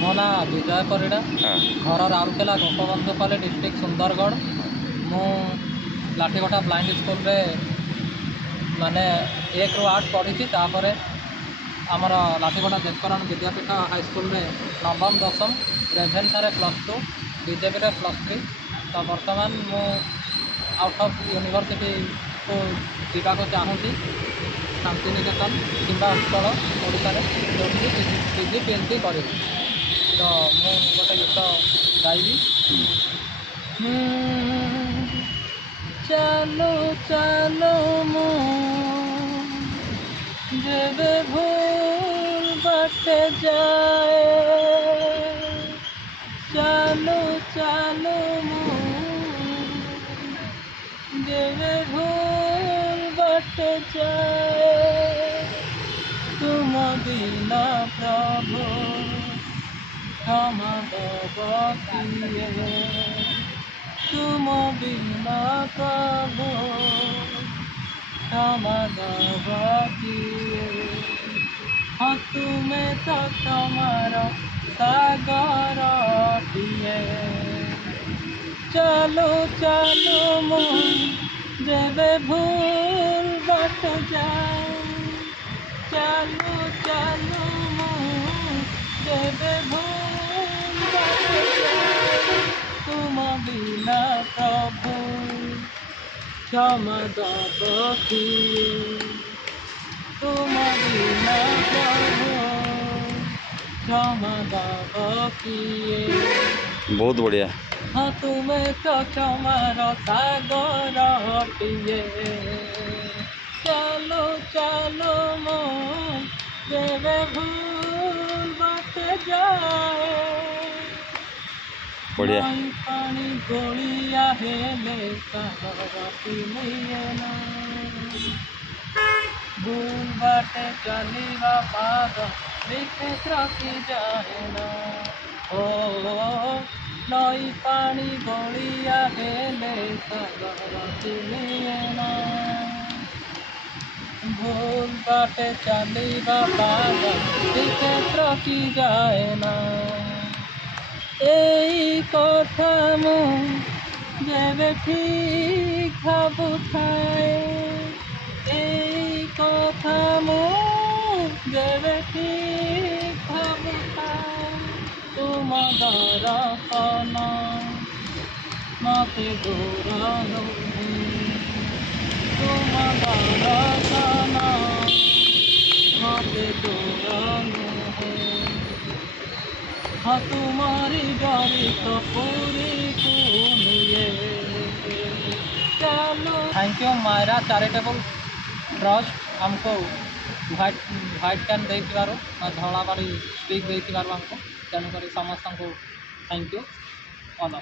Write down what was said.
मो ना विजय परिड़ा हाँ घर राउरकेला गोपबंधुपल्ली डिस्ट्रिक्ट सुंदरगढ़। मु लाठीगटा ब्लाइंड स्कूल रे माने 1 ରୁ 8 पढ़ी। आमर लाठीगटा देवकरण विद्यापीठ हाईस्कल रे नवम दशम रेभेन्सा रे +2 बीजेपी रे +3। तो बर्तमान मु आउट ऑफ यूनिवर्सिटी को जावाक चाहूँगी शांतिनिकेतन किंबा उत्कल ओडिशा रे जो पीजी पीएचडी करी। तो मु गोटे गीत गाइबी। चलो चलो मु जेबे भूल बाटे जाए, चलो चलो मु जेबे भूल बाटे जाए, तुम बिना प्रभु क्षमा दब किए, तुम बिना प्रभु क्षमा दब किए। हाँ तुम्हें तो क्षमार सागर किए। चलो चलो मु जेबे भूल बाट जाए, चलो चलो मु जेबे भूल बाट जाए, तुम बिना प्रभु क्षमा दब किए, तुम बिना प्रभु क्षमा दब किए। बहुत बढ़िया। हाँ तुम्हें तो क्षमार सागर पिए। चलो चलो मो जेबे भूल बाट जाए, बढ़िया। नई पानी गोलिया हेले सागरती लिए ना, भूल बाटे चलीवा पाद विचित्र की जाए ना। ओ नई पानी गोलिया हेले सागरती लिए ना, भूल बाटे चलीवा पाद विचित्र की जाए ना। এই কথা মু যেবে ঠিক ভাবুথাए, এই কথা মু যেবে ঠিক ভাবুথাए, তুম দর্শন মতে দূর নুহে, তুম দর্শন মতে দূর নুহে। हाँ तुम्हारी डोरी तो पूरी कुनिए। चलो thank you Myra charitable trust हमको व्हाइट कैन देथिबारो धला बाड़ी स्टिक देथिबारो हमको, तेणुक समस्त को थैंक यू ऑल।